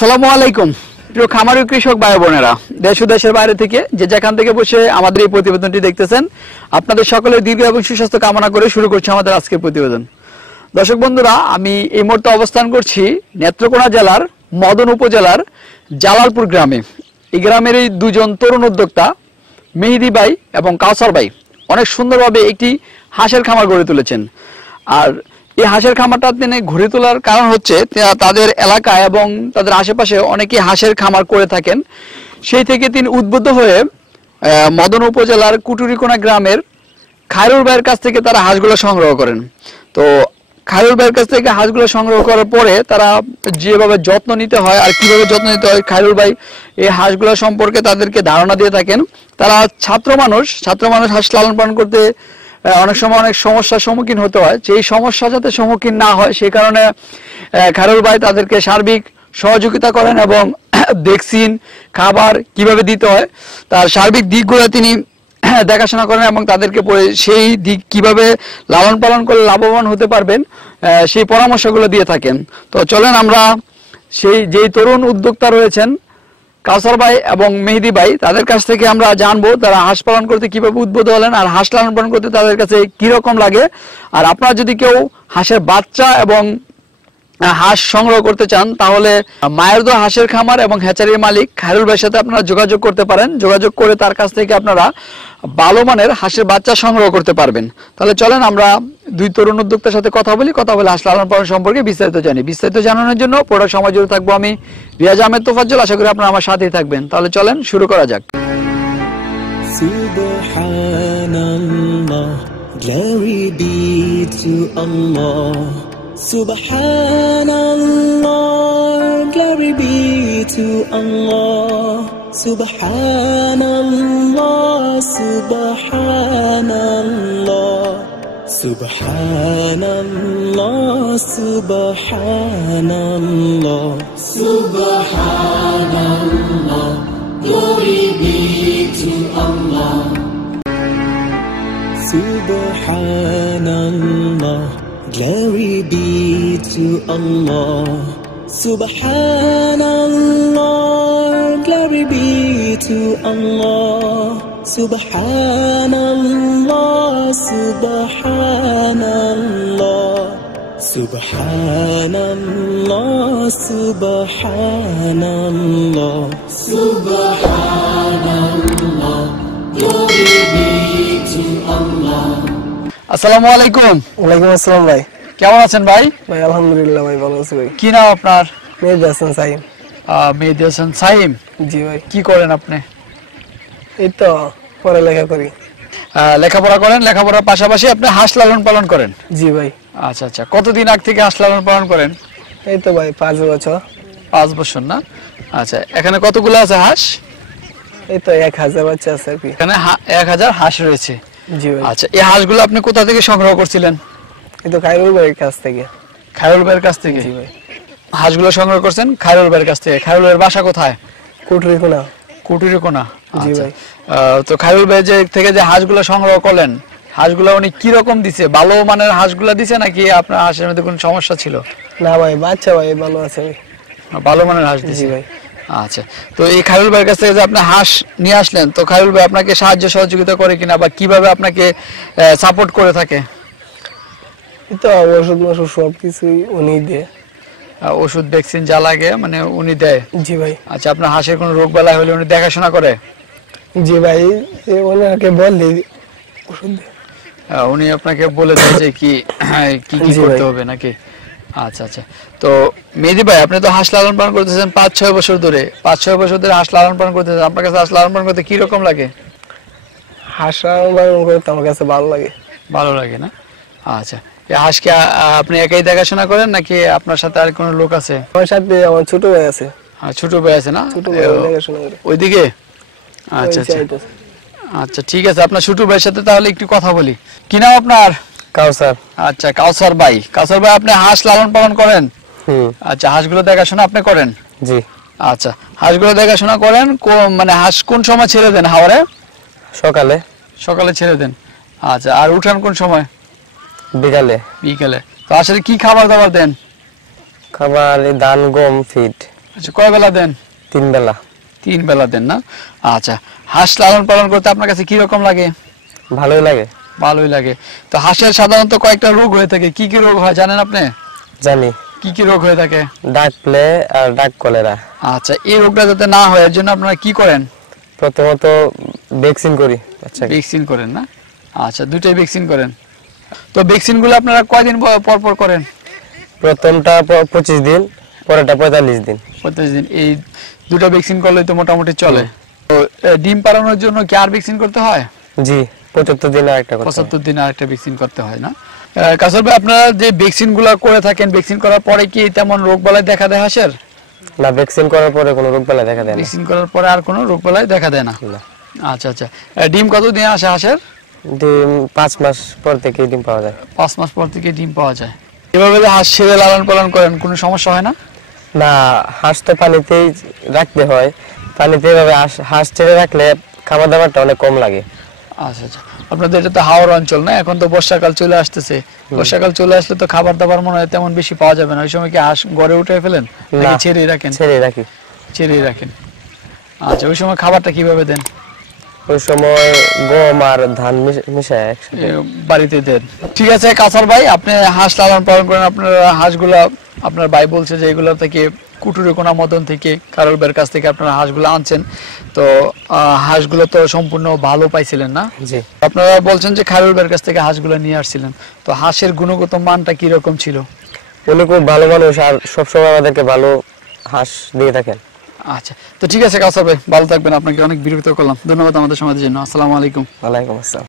আসসালামু আলাইকুম প্রিয় খামারি কৃষক ভাই বোনেরা, দেশ ও দেশের বাইরে থেকে যে যেখান থেকে বসে আমাদের এই প্রতিবেদনটি দেখতেছেন, আপনাদের সকলের দীর্ঘ এবং সুস্বাস্থ্য কামনা করে শুরু করছি আমাদের আজকের প্রতিবেদন। দর্শক বন্ধুরা, আমি এই মুহূর্তে অবস্থান করছি নেত্রকোনা জেলার মদন উপজেলার জালালপুর গ্রামে। এই গ্রামের এই দুজন তরুণ উদ্যোক্তা মেহেদী ভাই এবং কাউসার ভাই অনেক সুন্দরভাবে একটি হাঁসের খামার গড়ে তুলেছেন। আর এই হাঁসের খামারটা তিনি ঘুরে তোলার কারণ হচ্ছে তাদের এলাকায় এবং তাদের আশেপাশে অনেকে হাঁসের খামার করে থাকেন। সেই থেকে তিনি উদ্বুদ্ধ হয়ে মদন উপজেলার কুটুরিকোনা গ্রামের খায়রুল ভাইয়ের কাছ থেকে তারা হাঁসগুলো সংগ্রহ করেন। তো খায়রুল ভাইয়ের কাছ থেকে হাঁসগুলো সংগ্রহ করার পরে তারা যেভাবে যত্ন নিতে হয় আর কিভাবে যত্ন নিতে হয়, খায়রুল ভাই এই হাঁসগুলো সম্পর্কে তাদেরকে ধারণা দিয়ে থাকেন। তারা ছাত্র মানুষ হাঁস লালন পালন করতে অনেক সময় অনেক সমস্যার সম্মুখীন হতে হয়। সেই সমস্যা যাতে সম্মুখীন না হয় সেই কারণে খায়রুল ভাই তাদেরকে সার্বিক সহযোগিতা করেন এবং ভ্যাকসিন, খাবার কিভাবে দিতে হয় তার সার্বিক দিকগুলো তিনি দেখাশোনা করেন এবং তাদেরকে সেই দিক কিভাবে লালন পালন করে লাভবান হতে পারবেন সেই পরামর্শগুলো দিয়ে থাকেন। তো চলেন আমরা সেই যেই তরুণ উদ্যোক্তা রয়েছেন কাউসার ভাই এবং মেহেদী ভাই, তাদের কাছ থেকে আমরা জানবো তারা হাঁস পালন করতে কিভাবে উদ্বুদ্ধ হলেন আর হাঁস লালন পালন করতে তাদের কাছে কিরকম লাগে। আর আপনারা যদি কেউ হাঁসের বাচ্চা এবং হাঁস সংগ্রহ করতে চান তাহলে মায়েরদহ হাঁসের খামার এবং হ্যাচারির মালিক খায়রুল ভাইয়ের সাথে আপনারা যোগাযোগ করতে পারেন। যোগাযোগ করে তার কাছ থেকে আপনারা ভালো মানের হাঁসের বাচ্চা সংগ্রহ করতে পারবেন। তাহলে চলেন আমরা দুই তরুণ উদ্যোক্তার সাথে কথা বলে হাঁস লালন পালন সম্পর্কে বিস্তারিত জানি। বিস্তারিত জানানোর জন্য পুরো সময় জুড়ে থাকবো আমি রিয়াজ আহমেদ তোফাজ্জল। আশা করি আপনারা আমার সাথেই থাকবেন। তাহলে চলেন শুরু করা যাক। Subhanallah, glory be to Allah. Subhanallah, glory be to Allah. Subhanallah, Subhanallah, Subhanallah, Subhanallah, Subhanallah, glory be to Allah. Subhanallah, glory be to Allah. Subhanallah, glory be to Allah. Subhanallah, Subhanallah, Subhanallah, Subhanallah, Subhanallah, glory be to Allah. আসসালামু আলাইকুম। ওয়ালাইকুম আসসালাম ভাই, কেমন আছেন ভাই? ভাই আলহামদুলিল্লাহ ভাই ভালো আছি ভাই। কি নাম আপনার? মেহেদী হাসান সাইম। মেহেদী হাসান সাইম। জি ভাই। কি করেন আপনি? এই তো পড়ালেখা করি। লেখাপড়া করেন, লেখাপড়ার পাশাপাশি আপনি হাঁস লালন পালন করেন? জি ভাই। আচ্ছা আচ্ছা, কতদিন আগ থেকে হাঁস লালন পালন করেন? এই তো ভাই 5 বছর। 5 বছর না? আচ্ছা, এখানে কতগুলো আছে হাঁস? এই তো 1000 বাচ্চা আছে আর কি। এখানে 1000 হাঁস রয়েছে। জি ভাই। আচ্ছা, এই হাঁসগুলো আপনি কোথা থেকে সংগ্রহ করছিলেন? এই তো খায়রুল ভাইয়ের কাছ থেকে। খায়রুল ভাইয়ের কাছ থেকে? জি ভাই। হাঁসগুলো সংগ্রহ করছেন খায়রুল ভাইয়ের কাছ থেকে। খায়রুল ভাইয়ের বাসা কোথায়? কুটুরিকোনা। কুটুরিকোনা। জি আচ্ছা। ভাই। তো খায়রুল ভাই থেকে যে হাঁসগুলো সংগ্রহ করলেন, হাঁসগুলো উনি কি রকম দিছে? ভালো মানের হাঁসগুলো দিছে নাকি আপনার হাঁসের মধ্যে কোনো সমস্যা ছিল? না ভাই, বাচ্চা ভাই ভালো আছে ভাই। ভালো মানের হাঁস দিছে? জি ভাই। আচ্ছা, তো এই খায়রুল ভাইয়ের কাছ থেকে যে আপনি হাঁস নিয়ে আসলেন, তো খায়রুল ভাই আপনাকে সাহায্য সহযোগিতা করে কিনা বা কিভাবে আপনাকে সাপোর্ট করে থাকে? এই তো ওষুধ সব কিছুই উনি দেয়। ওষুধ, ভ্যাকসিন যা লাগে মানে উনি দেয়? জি ভাই। আচ্ছা, আপনার হাঁসের কোনো রোগ বালাই হলে উনি দেখাশোনা করে? জি ভাই, ওনাকে বললে ওষুধ দেয়। উনি আপনাকে বলে দেয় যে কি কি করতে হবে নাকি? আচ্ছা আচ্ছা। তো মেহেদী ভাই, আপনি তো হাঁস লালন পালন করতেছেন 5-6 বছর ধরে। 5-6 বছর ধরে হাঁস লালন পালন করতেছেন, আপনার কাছে হাঁস লালন পালন করতে কি রকম লাগে? হাঁস লালন পালন করতে আমার কাছে ভালো লাগে। ভালো লাগে না? আচ্ছা, এই হাঁসকে আপনি একাই দেখাশোনা করেন নাকি আপনার সাথে আর কোনো লোক আছে? আমার সাথে আমার ছোট ভাই আছে। ছোট ভাই আছে না? ছোট ভাই দেখাশোনা করে। ওইদিকে? আচ্ছা আচ্ছা আচ্ছা, ঠিক আছে। আপনার ছোট ভাইয়ের সাথে তাহলে একটু কথা বলি। কি নাম আপনার? কাউসার। আচ্ছা, কাউসার ভাই। কাউসার ভাই, আপনি হাঁস লালন পালন করেন? আচ্ছা, হাঁসগুলো দেখাশোনা আপনি করেন? জি। আচ্ছা, হাঁসগুলো দেখাশোনা করেন, মানে হাঁস কোন সময় ছেড়ে দেন হাওরে? সকালে। সকালে ছেড়ে দেন। আচ্ছা, আর উঠান কোন সময়? বিকালে। বিকালে। তো আসলে কি খাবার দাবার দেন? খাবার ধান, গম, ফিড। আচ্ছা, কয় বেলা দেন? 3 বেলা। 3 বেলা দেন না? আচ্ছা, হাঁস লালন পালন করতে আপনার কাছে কি রকম লাগে? ভালোই লাগে। ভালোই লাগে। তো হাঁসের সাধারণত কয়েকটা রোগ হয়ে থাকে, কি কি রোগ হয় জানেন আপনি? জানি। কি কি রোগ হয়ে থাকে? ডাক প্লে আর ডাক কলেরা। আচ্ছা, এই রোগটা যাতে না হয় এর জন্য আপনারা কি করেন? প্রথমত ভ্যাকসিন করি। আচ্ছা, ভ্যাকসিন করেন না? আচ্ছা, দুটাই ভ্যাকসিন করেন। তো ভ্যাকসিন গুলো আপনারা কয়দিন পর পর করেন? প্রথমটা 25 দিন, পরেরটা 45 দিন। 25 দিন। এই দুটো ভ্যাকসিন করলে তো মোটামুটি চলে। তো ডিম পাড়ানোর জন্য কি আর ভ্যাকসিন করতে হয়? জি, 75 দিন আরেকটা করতে হয়। 75 দিন আরেকটা ভ্যাকসিন করতে হয় না? কাসর ভাই, আপনারা যে ভ্যাকসিন গুলো করে থাকেন, ভ্যাকসিন করার পরে কি তেমন রোগ বালাই দেখা দেয় হাঁসের? না, ভ্যাকসিন করার পরে কোনো রোগ বালাই দেখা দেয় না। ভ্যাকসিন করার পরে আর কোনো রোগ বালাই দেখা দেয় না? না। আচ্ছা আচ্ছা। ডিম কত দিন আসে হাঁসের? ডিম 5 মাস পর থেকে ডিম পাওয়া যায়। 5 মাস পর থেকে ডিম পাওয়া যায়। এভাবে যে হাঁস ছেড়ে লালন পালন করেন, কোনো সমস্যা হয় না? না, হাঁস তো পানিতেই রাখতে হয়। পানিতে এভাবে হাঁস ছেড়ে রাখলে খাবার দাবারটা অনেক কম লাগে। আচ্ছা আচ্ছা। আপনাদের এটা তো হাওর অঞ্চল না? এখন তো বর্ষাকাল চলে আসতেছে। বর্ষাকাল চলে আসলে তো খাবার দাবার মনে হয় তেমন বেশি পাওয়া যাবে না। ওই সময় কি হাঁস ঘরে উঠে ফেলেন নাকি না, ছেড়েই রাখেন? ছেড়ে রাখি। ছেড়েই রাখেন। আচ্ছা, ওই সময় খাবারটা কিভাবে দেন? ওই সময় গম আর ধান মিশায় একসাথে। বাড়িতে দেন। ঠিক আছে কাসার ভাই, আপনি হাঁস লালন পালন করেন। আপনার হাঁসগুলা, আপনার ভাই বলছে যে এগুলো থেকে কুটুরে কোনা মদন থেকে কারোর বের কাছ থেকে আপনারা হাঁসগুলো আনছেন। তো হাঁসগুলো তো সম্পূর্ণ ভালো পাইছিলেন না? জি। আপনারা বলছেন যে খায়রুল বের কাছ থেকে হাঁসগুলো নিয়ে আসছিলেন। তো হাঁসের গুণগত মানটা কি রকম ছিল? উনি খুব ভালো মানুষ আর সবসময় আমাদেরকে ভালো হাঁস দিয়ে থাকেন। আচ্ছা, তো ঠিক আছে কাসার ভাই, ভালো থাকবেন। আপনাকে অনেক বিরক্ত করলাম। ধন্যবাদ আমাদের সমাজের জন্য। আসসালামু আলাইকুম। ওয়ালাইকুম আসসালাম।